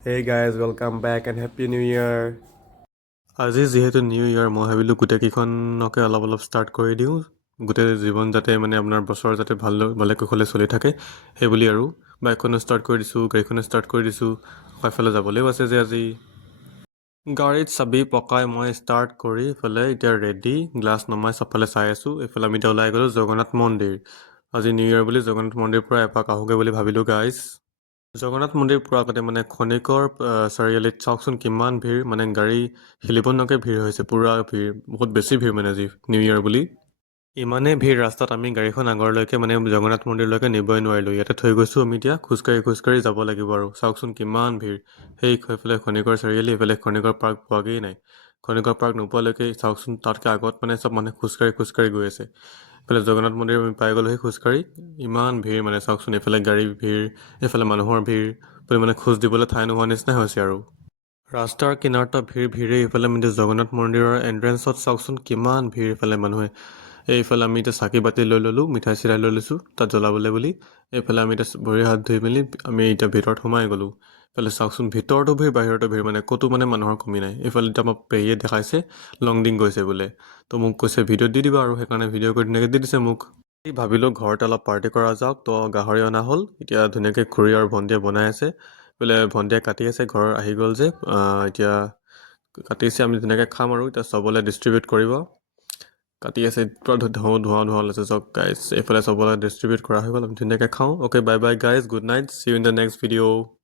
Hey guys, welcome back and Happy New Year. আজি যিহেতু new ইয়াৰ মই ভাবিলোঁ গোটেইকেইখনকে অলপ ষ্টাৰ্ট কৰি দিওঁ গোটেই জীৱন যাতে মানে আপোনাৰ বছৰ যাতে ভালে কুশলে চলি থাকে সেইবুলি আৰু বাইকখনো ষ্টাৰ্ট কৰি দিছোঁ গাড়ীখনো ষ্টাৰ্ট কৰি দিছোঁ এফালে যাবলৈও আছে যে আজি গাড়ীত চাবি পকাই মই ষ্টাৰ্ট কৰি ইফালে এতিয়া ৰেডি গ্লাছ নমাই চবফালে চাই আছোঁ এইফালে আমি এতিয়া ওলাই গ'লোঁ জগন্নাথ মন্দিৰ আজি নিউ ইয়াৰ বুলি জগন্নাথ মন্দিৰৰ পৰা এপাক আহোঁগৈ বুলি ভাবিলোঁ গাইজ জগন্নাথ মন্দিৰ পোৱাৰ আগতে মানে খনিকৰ চাৰিআলিত চাওকচোন কিমান ভিৰ মানে গাড়ী হিলিব নোৱাৰাকৈ ভিৰ হৈছে পূৰা ভিৰ বহুত বেছি ভিৰ মানে আজি নিউ ইয়াৰ বুলি ইমানেই ভিৰ ৰাস্তাত আমি গাড়ীখন আগৰলৈকে মানে জগন্নাথ মন্দিৰলৈকে নিবই নোৱাৰিলোঁ ইয়াতে থৈ গৈছোঁ আমি এতিয়া খোজকাঢ়ি যাব লাগিব আৰু চাওকচোন কিমান ভিৰ সেইফালে খনিকৰ চাৰিআলি এইফালে খনিকৰ পাৰ্ক পোৱাগেই নাই খনিকৰ পাৰ্ক নোপোৱালৈকে চাওকচোন তাতকৈ আগত মানে চব মানুহে খোজকাঢ়ি গৈ আছে এইফালে জগন্নাথ মন্দিৰ আমি পাই গ'লোহি খোজকাঢ়ি ইমান ভিৰ মানে চাওকচোন এইফালে গাড়ীৰ ভিৰ এইফালে মানুহৰ ভিৰ মানে খোজ দিবলৈ ঠাই নোহোৱা নিচিনা হৈছে আৰু ৰাস্তাৰ কিনাৰতো ভিৰেই এইফালে আমি এতিয়া জগন্নাথ মন্দিৰৰ এণ্ট্ৰেঞ্চত চাওকচোন কিমান ভিৰ এইফালে মানুহে এইফালে আমি এতিয়া চাকি বাতি লৈ ল'লোঁ মিঠাই চিঠাই লৈ লৈছোঁ তাত জ্বলাবলৈ বুলি এইফালে আমি এতিয়া ভৰি হাত ধুই মেলি আমি এতিয়া ভিতৰত সোমাই গ'লোঁ এইফালে চাওকচোন ভিতৰতো ভিৰ বাহিৰতো ভিৰ মানে ক'তো মানে মানুহৰ কমি নাই এইফালে এতিয়া আমাৰ পেহীয়ে দেখাইছে লংডিং গৈছে বোলে তো মোক কৈছে ভিডিঅ'ত দি দিবা আৰু সেইকাৰণে ভিডিঅ' কৰি ধুনীয়াকৈ দি দিছে মোক ভাবিলোঁ ঘৰতে অলপ পাৰ্টি কৰা যাওক তো গাহৰি অনা হ'ল এতিয়া ধুনীয়াকৈ খুৰী আৰু ভণ্টিয়ে বনাই আছে বোলে ভণ্টিয়ে কাটি আছে ঘৰ আহি গ'ল যে এতিয়া কাটিছে আমি ধুনীয়াকৈ খাম আৰু এতিয়া চবলৈ ডিষ্ট্ৰিবিউট কৰিব কাটি আছে পূৰা ধোঁৱা ওলাইছে চব গাইজ এইফালে চবলৈ ডিষ্ট্ৰিবিউট কৰা হৈ গ'ল আমি ধুনীয়াকৈ খাওঁ okay bye bye guys good night see you in the next video'